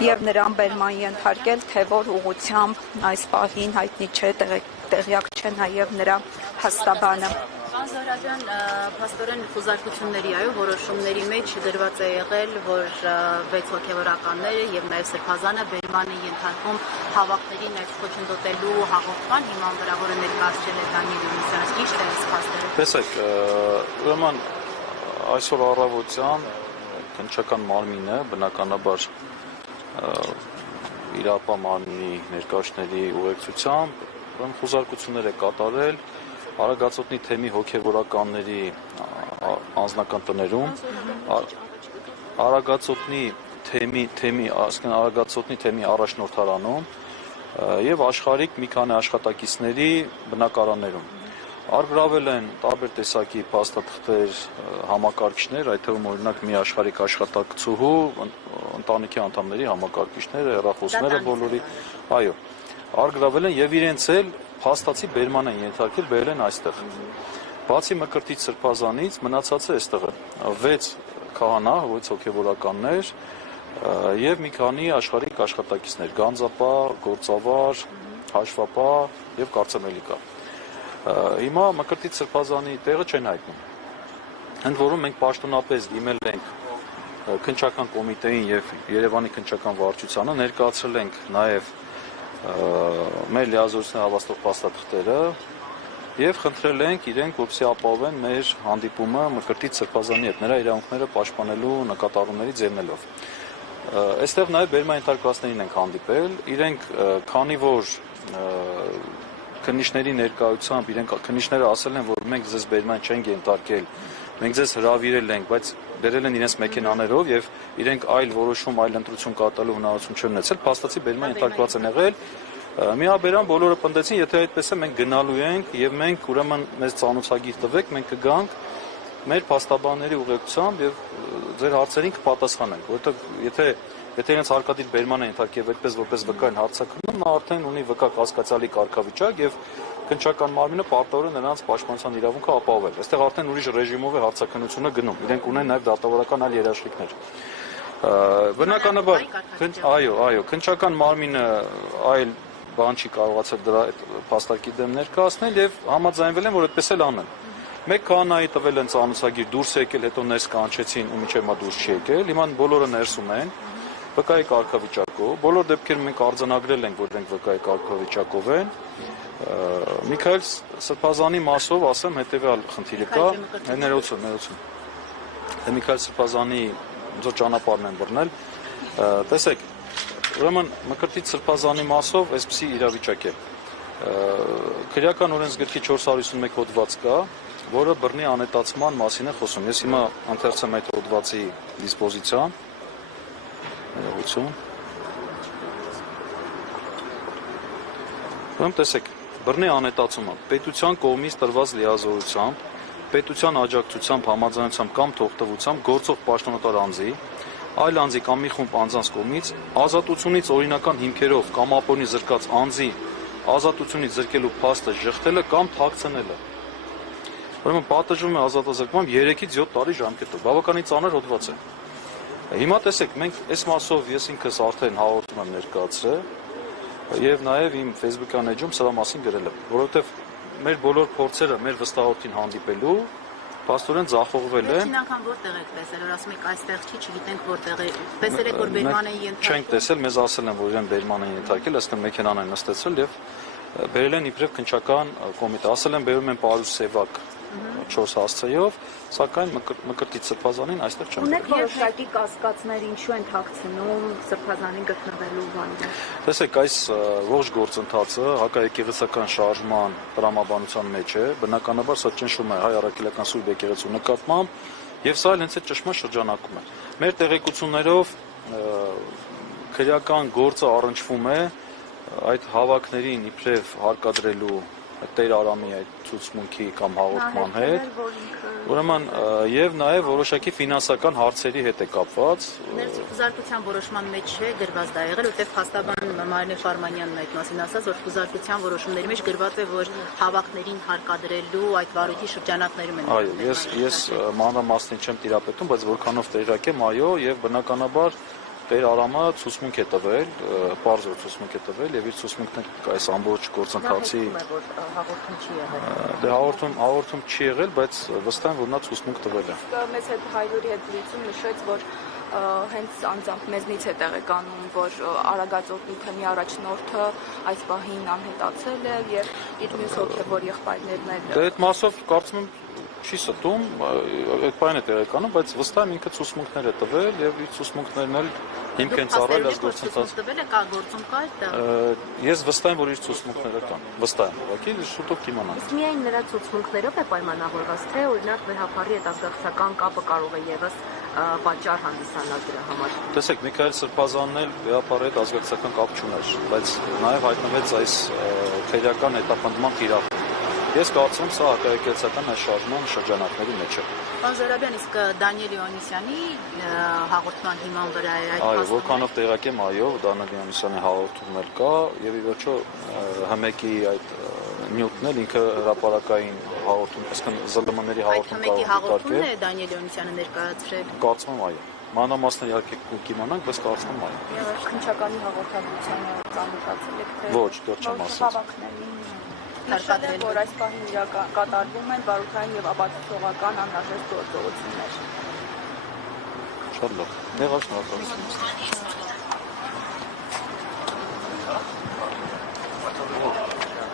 եւ նրան բերման ենթարկել, թե որ ուղղությամբ այս պահին հայտնի չէ, տեղյակ չեն նաեւ նրա հաստաբանը։ Զորաջան, փաստորեն խոզարկությունների որոշումների մեջ դրված է եղել, որ 6 հոգևորականները եւ նաեւ Սրբազանը բերման են ենթարկում հավաքներին այդ խոչընդոտելու հաղորդման հիման վրա, որը ներկայացրել է Դանիել Յունիսյանը։ Ճիշտ է այս փաստերը։ Տեսեք, ուրեմն այսօր առավոտյան քննչական մարմինը բնականաբար իրապա մարմնի ներկայացների ուղեկցությամբ խոզարկություններ է կատարել Արագածոտնի թեմի հոգևորականների անձնական տներում, Արագածոտնի թեմի առաջնորդարանում եւ աշխարհիկ մի քանի աշխատակիցների բնակարաններում։ Արգրավել են տարբեր տեսակի փաստաթղթեր, համակարգիչներ, այդ թվում օրինակ մի աշխարհիկ աշխատակցուհու, ընտանիքի անդամների համակարգիչները, հեռախոսները բոլորի, այո, արգրավել են եւ իրենց էլ փաստացի բերման են ենթարկել, բերել են այստեղ։ Բացի Մկրտիչ Սրբազանից մնացածը այստեղ է 6 քահանա, 6 հոգևորականներ եւ մի քանի աշխարհիկ աշխատակիցներ, գանձապա, գործավար, հաշվապա եւ կարծեմելիկա։ Հիմա Մկրտիչ Սրբազանի տեղը չեն հայտնում։ Ընդ որում մենք պաշտոնապես դիմել ենք քննչական կոմիտեին եւ Երևանի քննչական վարչությանը, ներկայացրել ենք նաեւ մեր լիազորությունները հավաստող փաստաթղթերը եւ խնդրել ենք իրենք, որպեսզի ապահովեն մեր հանդիպումը Մկրտիչ Սրբազանի հետ, նրա իրավունքները պաշտպանելու նկատառումներից ելնելով։ Այստեղ նաեւ բերման ենթարկվածներին ենք հանդիպել, իրենք քանի որ քննիչների ներկայությամբ իրենք քննիչները ասել են, որ մենք ձեզ բերման չենք ենթարկել, մենք ձեզ հրավիրել ենք, բայց բերել են իրենց մեքենաներով եւ իրենք այլ որոշում, այլ ընտրություն կատարելու հնարավորություն չեն ունեցել, փաստացի բերման ենթարկված են եղել։ Միաբերան բոլորը պնդեցին, եթե այդպես է մենք գնալու ենք եւ մենք ուրեմն մեզ ծանոթագիր տվեք, մենք կգանք մեր փաստաբանների ուղեկցությամբ եւ ձեր հարցերին կպատասխանենք, որովհետեւ եթե իրենց հարկադիր բերման է ենթարկել այդպես որպես վկային հարցակրում, նա արդեն ունի վկա կասկածալի կարգավիճակ եւ քննչական մարմինը պարտավոր է նրանց պաշտպանության իրավունքը ապահովել։ Այստեղ արդեն ուրիշ ռեժիմով է հարցակնությունը գնում։ Իրենք ունեն նաեւ դատավորական այլ երաշխիքներ։ Բնականաբար, այո, քննչական մարմինը այլ բան չի կարողացել դրա այդ փաստարկի դեմ ներկայացնել եւ համաձայնվել են, որ այդպես էլ անեն։ Մեկ քահանայի տվել են ծանոթագիր, դուրս եկել, հետո ներս կանչեցին ու մինչև մա դուրս չի եկել։ Հիմա բոլորը ներսում են վկայի կարգավիճակով։ Բոլոր դեպքերում մենք արձանագրել ենք, որ իրենք վկայի կարգավիճակով են։ Միքայել Սրբազանի մասով ասեմ հետեւյալ խնդիրը կա, ներողություն։ Միքայել Սրբազանի ձեր ճանապարհն են բռնել։ Տեսեք, ուրեմն Մկրտիչ Սրբազանի մասով այսպիսի իրավիճակ է։ Քրեական օրենսգրքի 451 հոդված կա, որը բռնի անետացման մասին է խոսում։ Ես հիմա ընթերցեմ այդ հոդվածի դիսպոզիցիան։ Ներողություն։ Ուրեմն տեսեք, բռնի անետացումը պետության կողմից տրված լիազորությամբ, պետության աջակցությամբ, համաձայնությամբ կամ թողտվությամբ գործող պաշտոնատար անձի, այլ անձի կամ մի խումբ անձանց կողմից ազատությունից օրինական հիմքերով կամ ապօրինի զրկած անձի ազատությունից զրկելու փաստը ժխտելը կամ թաքցնելը։ Ուրեմն պատժվում է ազատազրկմամբ 3-ից 7 տարի ժամկետով։ Բավականին ծանր հոդված է։ Հիմա տեսեք, մենք այս մասով ես ինքս արդեն հաղորդում եմ ներկայացրել եւ նաեւ իմ Facebook-յան էջում սրա մասին գրել եմ, որովհետեւ մեր բոլոր փորձերը մեր վստահորդին հանդիպելու փաստորեն ձախողվել են։ Վերջին անգամ որտեղ եք տեսել, որ ասում եք այստեղ չի, չգիտենք որտեղ է։ Տեսել եք, որ բերման են ենթարկել։ Չենք տեսել, մեզ ասել են, որ իրեն բերման են ենթարկել, այսինքն մեքենան են նստեցրել եւ բերել են իբրև քննչական կոմիտե, ասել են բերում են Պարուս Սևակ 4 հասցեով, սակայն Մկրտիչ Սրբազանին այստեղ չեն։ Ունեք որոշակի կասկածներ, ինչու են թաքցնում Սրբազանին գտնվելու բանը։ Տեսեք, այս ողջ գործընթացը հակաեկեղեցական շարժման տրամաբանության մեջ է, բնականաբար սա ճնշում է հայ առաքելական Սուրբ եկեղեցու նկատմամբ եւ սա հենց այդ ճշմարտ շրջանակում է։ Մեր տեղեկություններով քրեական գործը առնչվում է այդ հավաքներին իբրև հարկադրելու Տեր Արամի այդ ցուցմունքի կամ հաղորդման հետ, ուրեմն եւ նաեւ որոշակի ֆինանսական հարցերի հետ է կապված։ Խոզարկության որոշման մեջ չէ գրված դա եղել, որտեղ փաստաբան Մարինե Ֆարմանյանն այդ մասին ասաց, որ խոզարկության որոշումների մեջ գրված է, որ հավաքներին հարկադրելու այդ վարույթի շրջանակներում են։ Այո, ես մանրամասնին չեմ տիրապետում, բայց որքանով տեղյակ եմ, այո, եւ բնականաբար Տեր Արամը ցուցմունք է տվել, պարզ որ ցուցմունք է տվել եւ իր ցուցմունքն այս ամբողջ գործընթացի հաղորդում չի եղել։ դե հաղորդում չի եղել, բայց վստահ եմ որ նա ցուցմունք տվել է։ Մեծ հետ հայրուրի հետ լույսում նշեց, որ հենց անձամբ մեզնից է տեղեկանում, որ Արագածոտնի թեմի առաջնորդը այս պահին անհետացել է եւ իր մյուս հոգեվոր եղբայրներն էլ։ Դե այդ մասով կարծում եմ չի ստում, այդ բանը է տեղեկանում, բայց վստահ եմ ինքը ցուցմունքներ է տվել եւ իր ցուցմունքներն էլ հիմք են ծառայել այս գործընթացը։ Տվել է կա գործում կա այդտեղ։ Ես վստահ եմ որ իր ցուցմունքները կան։ Վստահ եմ, ուղղակի շուտով կիմանանք։ Իսկ միայն նրա ցուցմունքներով է պայմանավորված, թե օրինակ վեհապարի հետ ազգակցական կապը կարող է եւս պատճառ հանդիսանալ դրա համար։ Տեսեք, Միքայել Սրբազանն էլ վեհապարի հետ ազգակցական կապ չուներ, բայց նաեւ հայտնվեց այս քրեական հետապնդման թիրախ։ Ես կարծում եմ սա հակաեկեղեցական այս շարժման շրջանակների մեջ է։ Պարոն Զոհրաբյան, իսկ Դանիել Իոնիսյանի հաղորդման հիման վրա է այդ Այո, որքանով տեղակ եմ, այո, Դանիել Իոնիսյանի հաղորդումն էլ կա եւ ի վերջո ՀՄԿ-ի այդ նյութն էլ ինքը հրապարակային հաղորդում, այսինքն ԶԼՄ-ների հաղորդում կարող է հաղորդումն է Դանիել Իոնիսյանը ներկայացրել։ Կարծում եմ այո։ Մանրամասներ իհարկե կիմանանք, բայց կարծում եմ այո։ Եվ քննչականի հաղորդակցությանը ծանոթացել եք թե Ոչ, դեռ չեմ ասել։ Նշել է, որ այս պահին կատարվում են բարոյական եւ ապացուցողական անհրաժեշտ գործողություններ։ Շատ լավ։ Դե շնորհակալություն։